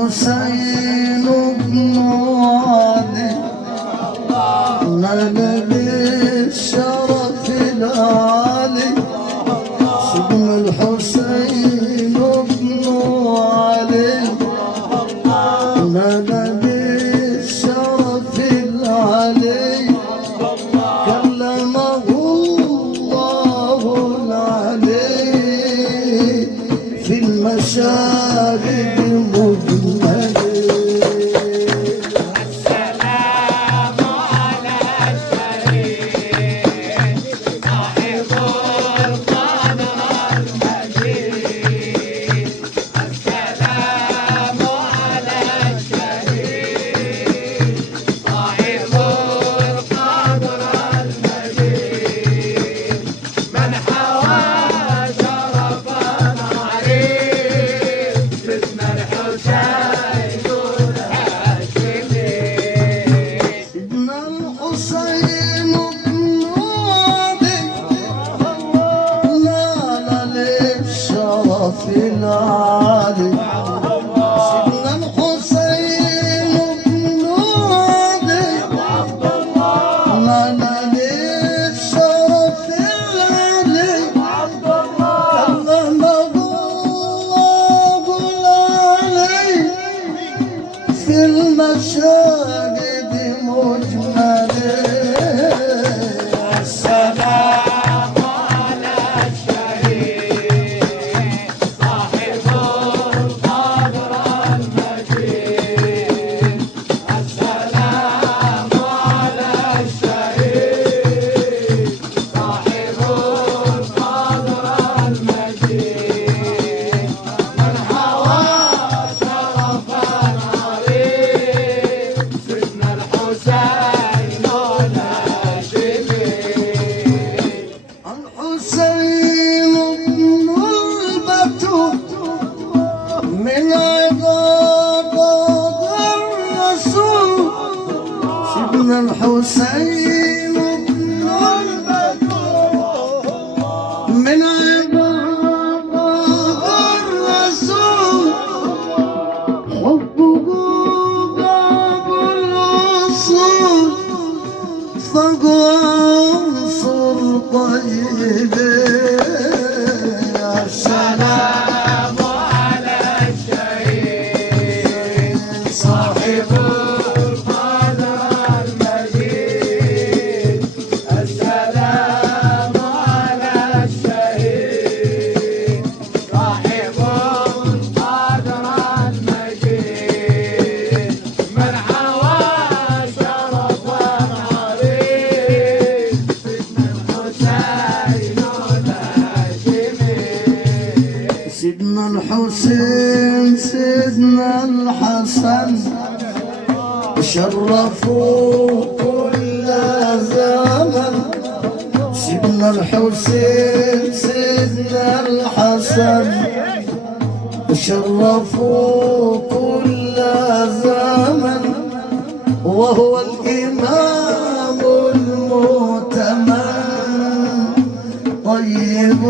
الحسين بن علي نال بالشرف العالي. سيدنا الحسين بن علي نال بالشرف العالي. كلمه الله العلي في المشارق العالي سيدنا الحسين بن علي لنا للشرف العالي كرمه الله العلي في المشاهد مجملين. السلام على الشهيد صاحب القدر المجيد. السلام على الشهيد صاحب القدر المجيد. من حوى شرفا عريض سيدنا الحسين الهاشمي. الحسين بن البتول من عباد الرسول سيدنا الحسين بن البتول من عباد الرسول حبه باب الوصول فهو عنصر طيب. يا السلام على الشهيد صاحب القدر المجيد. السلام على الشهيد صاحب القدر المجيد. من حوى شرفا عريض سيدنا الحسين الهاشمي. سيدنا الحسن شرفوا كل زمن. سيدنا الحسين سيدنا الحسن شرفوا كل زمن وهو الإمام المؤتمن طيب